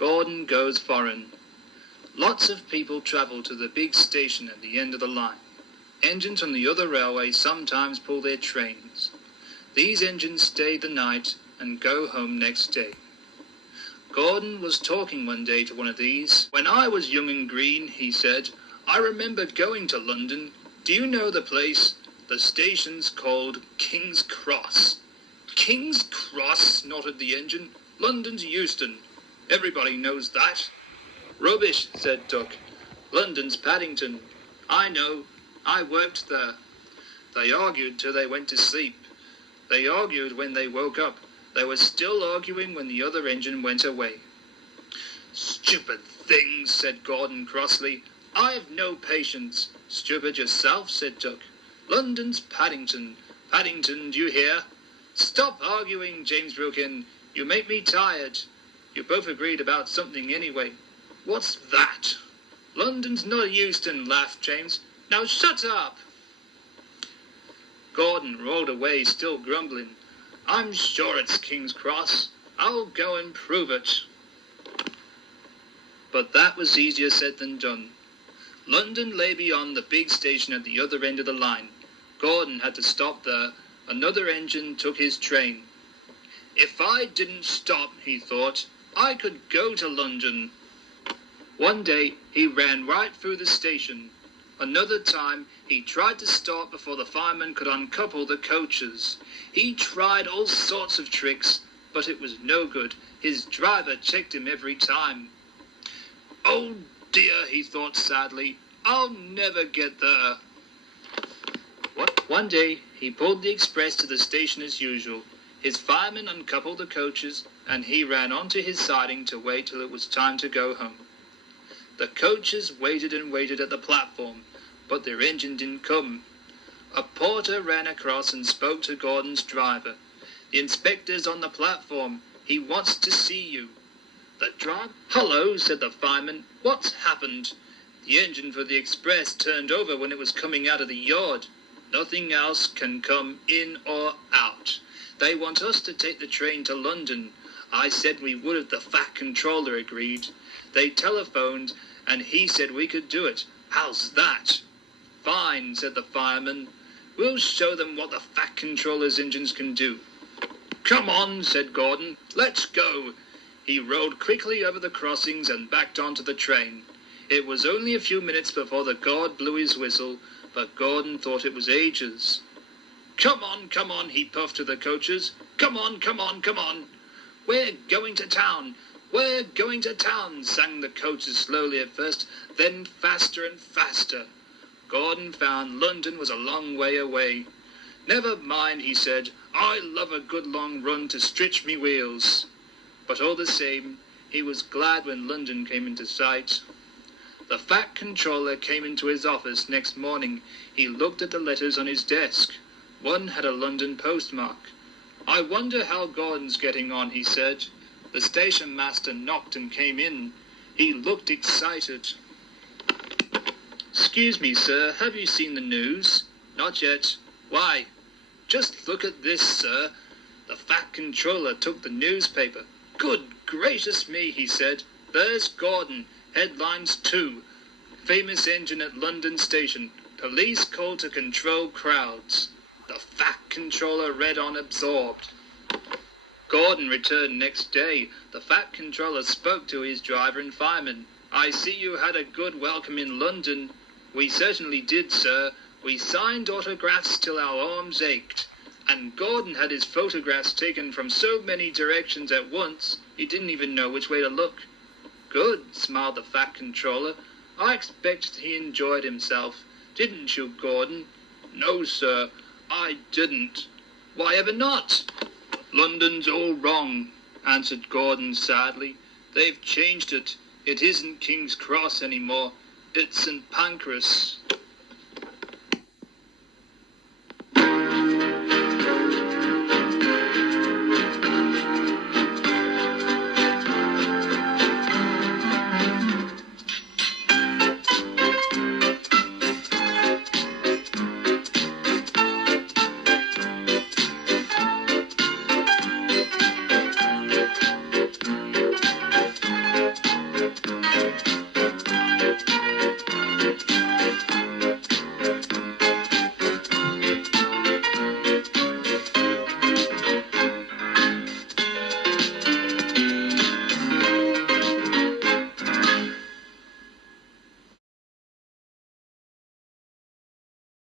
Gordon Goes Foreign. Lots of people travel to the big station at the end of the line. Engines on the other railway sometimes pull their trains. These engines stay the night and go home next day. Gordon was talking one day to one of these. "When I was young and green," he said, "I remember going to London. Do you know the place? The station's called King's Cross." "King's Cross?" nodded the engine. "London's Euston. Everybody knows that." "Rubbish," said Duck. "London's Paddington. I know. I worked there." They argued till they went to sleep. They argued when they woke up. They were still arguing when the other engine went away. "Stupid things," said Gordon crossly. "I've no patience." "Stupid yourself," said Duck. "London's Paddington. Paddington, do you hear?" "Stop arguing," James broke in. "You make me tired." "You both agreed about something anyway." "What's that?" "London's not Euston," laughed James. "Now shut up." Gordon rolled away, still grumbling. "I'm sure it's King's Cross. I'll go and prove it." But that was easier said than done. London lay beyond the big station at the other end of the line. Gordon had to stop there. Another engine took his train. "If I didn't stop," he thought, "I could go to London." One day he ran right through the station. Another time he tried to stop before the fireman could uncouple the coaches. He tried all sorts of tricks, but it was no good. His driver checked him every time. "Oh dear," he thought sadly, "I'll never get there." One day he pulled the express to the station as usual. His fireman uncoupled the coaches, and he ran onto his siding to wait till it was time to go home. The coaches waited and waited at the platform, but their engine didn't come. A porter ran across and spoke to Gordon's driver. "The inspector's on the platform. He wants to see you." The driver, "Hello," said the fireman. "What's happened?" "The engine for the express turned over when it was coming out of the yard. Nothing else can come in or out. They want us to take the train to London. I said we would if the fat controller agreed. They telephoned and he said we could do it. How's that?" "Fine," said the fireman. "We'll show them what the fat controller's engines can do." "Come on," said Gordon. "Let's go." He rode quickly over the crossings and backed onto the train. It was only a few minutes before the guard blew his whistle, but Gordon thought it was ages. Come on," he puffed to the coaches. Come on. "We're going to town. We're going to town," sang the coaches slowly at first, then faster and faster. Gordon found London was a long way away. "Never mind," he said. "I love a good long run to stretch me wheels." But all the same, he was glad when London came into sight. The fat controller came into his office next morning. He looked at the letters on his desk. One had a London postmark. "I wonder how Gordon's getting on," he said. The station master knocked and came in. He looked excited. "Excuse me, sir, have you seen the news?" "Not yet." "Why?" "Just look at this, sir." The fat controller took the newspaper. "Good gracious me," he said. "There's Gordon. Headlines 2. Famous engine at London station. Police called to control crowds." The fat controller read on absorbed. Gordon returned next day. The fat controller spoke to his driver and fireman. "I see you had a good welcome in London." "We certainly did, sir. We signed autographs till our arms ached." And Gordon had his photographs taken from so many directions at once, he didn't even know which way to look. "Good," smiled the fat controller. "I expect he enjoyed himself. Didn't you, Gordon?" "No, sir, I didn't." "Why ever not?" "London's all wrong," answered Gordon sadly. "They've changed it. It isn't King's Cross anymore. It's St. Pancras."